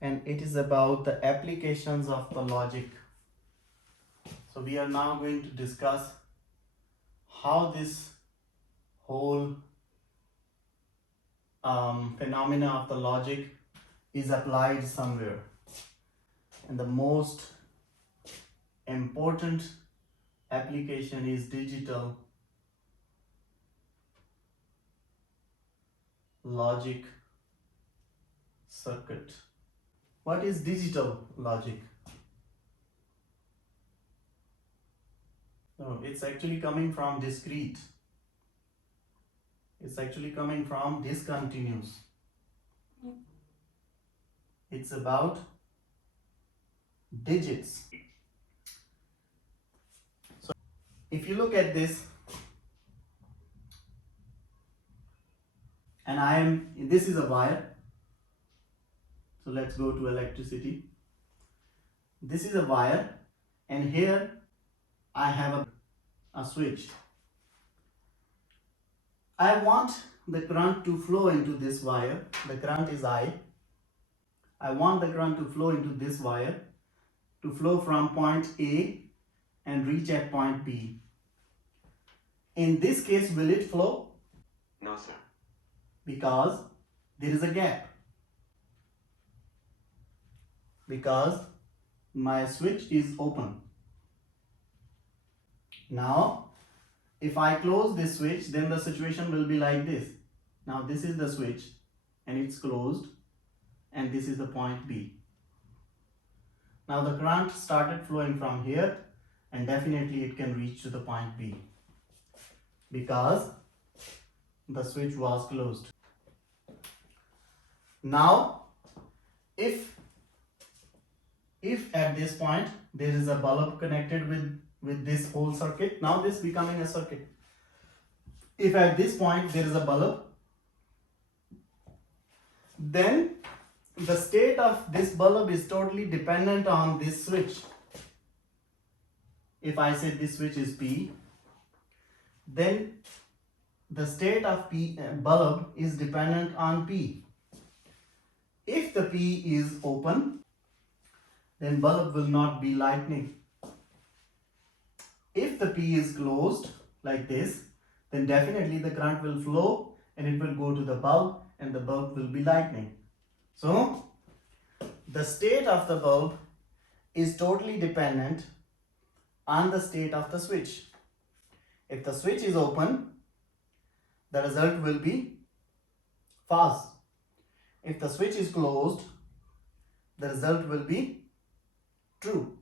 and it is about the applications of the logic. So we are now going to discuss how this whole phenomena of the logic is applied somewhere. And the most important application is digital logic circuit. What is digital logic? No, it's actually coming from discrete. It's actually coming from discontinuous. It's about digits. So if you look at this, and this is a wire. So let's go to electricity. This is a wire, and here I have a switch. I want the current to flow into this wire. The current is I. I want the current to flow into this wire, to flow from point A and reach at point B. In this case, will it flow? No, sir. Because there is a gap. Because my switch is open. Now, if I close this switch, then the situation will be like this. Now this is the switch and it's closed, and this is the point B. Now the current started flowing from here, and definitely it can reach to the point B because the switch was closed. Now if at this point there is a bulb connected with this whole circuit, now this becoming a circuit. If at this point there is a bulb, then the state of this bulb is totally dependent on this switch. If I say this switch is P, then the state of bulb is dependent on P. If the P is open, then bulb will not be lightning. If the P is closed like this, then definitely the current will flow and it will go to the bulb and the bulb will be lightning. So the state of the bulb is totally dependent on the state of the switch. If the switch is open, the result will be false. If the switch is closed, the result will be true.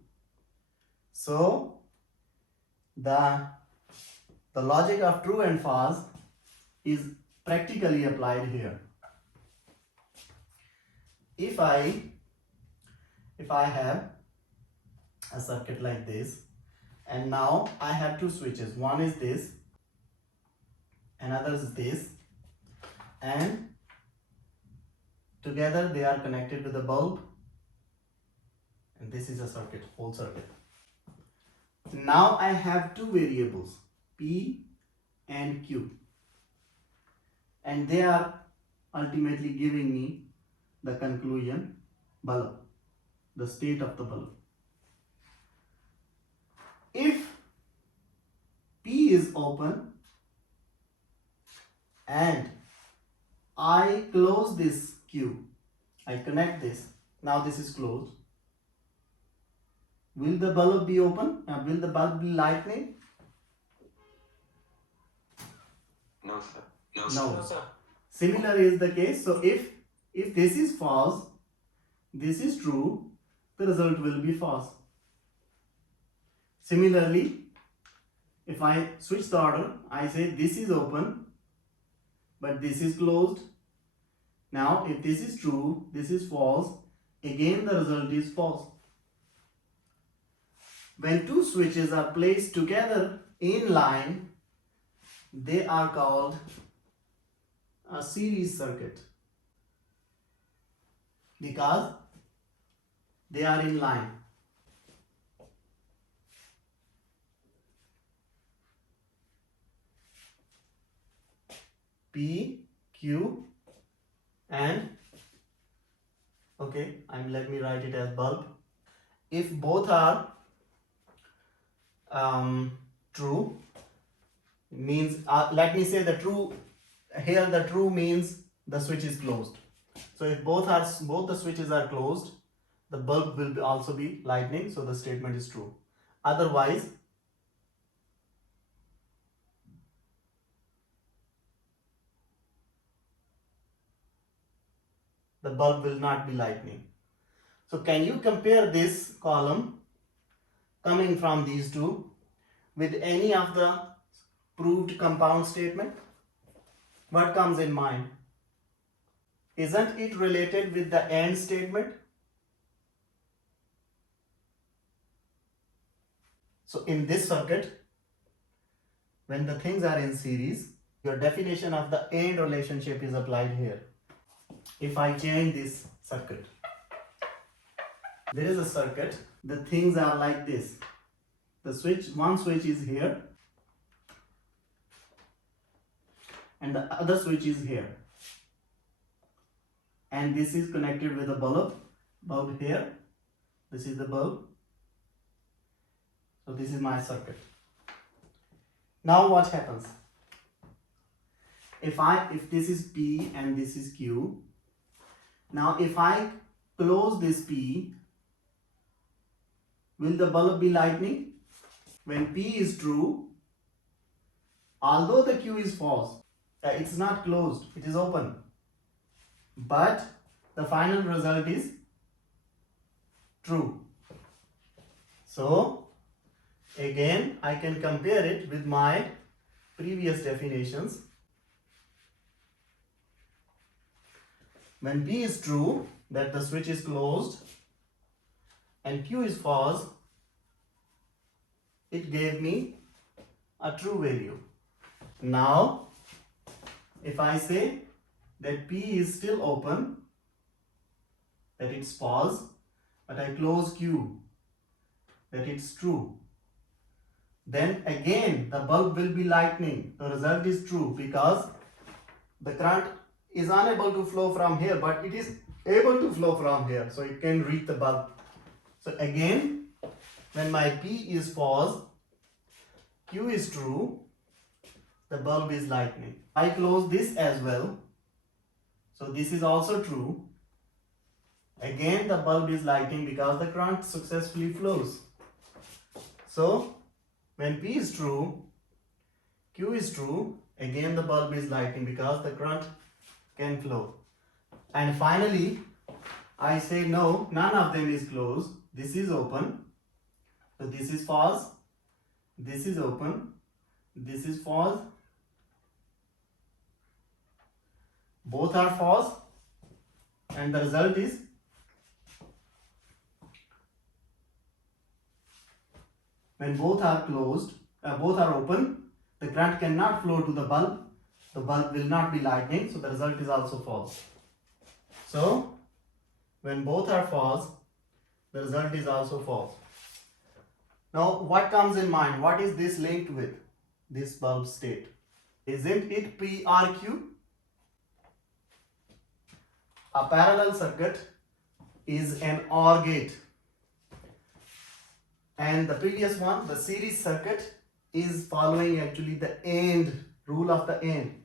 So the logic of true and false is practically applied here. If I have a circuit like this, and now I have two switches. One is this, another is this, and together they are connected with the bulb, and this is a circuit, whole circuit. Now I have two variables, P and Q, and they are ultimately giving me the conclusion, bulb, the state of the bulb. If P is open and I close this Q, I connect this, now this is closed, will the bulb be open? Will the bulb be lightning? No, sir. No. Similar is the case. So if this is false, this is true, the result will be false. Similarly, if I switch the order, I say this is open, but this is closed. Now, if this is true, this is false, again the result is false. When two switches are placed together in line, they are called a series circuit because they are in line. P, Q and Okay, let me write it as bulb. If both are true, means let me say the true, here the true means the switch is closed. So if both the switches are closed, the bulb will also be lightning, so the statement is true. Otherwise, the bulb will not be lightning. So can you compare this column coming from these two with any of the proved compound statement? What comes in mind? Isn't it related with the AND statement? So in this circuit, when the things are in series, your definition of the AND relationship is applied here. If I change this circuit, there is a circuit, the things are like this. The switch, one switch is here and the other switch is here. And this is connected with a bulb here. This is the bulb. So this is my circuit. Now what happens? If this is P and this is Q, now if I close this P, will the bulb be lightning? When P is true, although the Q is false, it's not closed, it is open. But the final result is true. So again, I can compare it with my previous definitions. When P is true, that the switch is closed, and Q is false, it gave me a true value. Now, if I say that P is still open, that it's false, but I close Q, that it's true, then again the bulb will be lightning. The result is true because the current is unable to flow from here, but it is able to flow from here, so it can reach the bulb. So again, when my P is false, Q is true, the bulb is lightning. I close this as well, so this is also true. Again the bulb is lighting because the current successfully flows. So when P is true, Q is true, again the bulb is lighting because the current can flow. And finally, I say no, none of them is closed. This is open. So this is false. This is open. This is false. Both are false. And the result is when both are closed, both are open, the current cannot flow to the bulb. The bulb will not be lightning, so the result is also false. So when both are false, the result is also false. Now what comes in mind? What is this linked with? This bulb state. Isn't it PRQ? A parallel circuit is an OR gate. And the previous one, the series circuit, is following actually the AND, rule of the AND.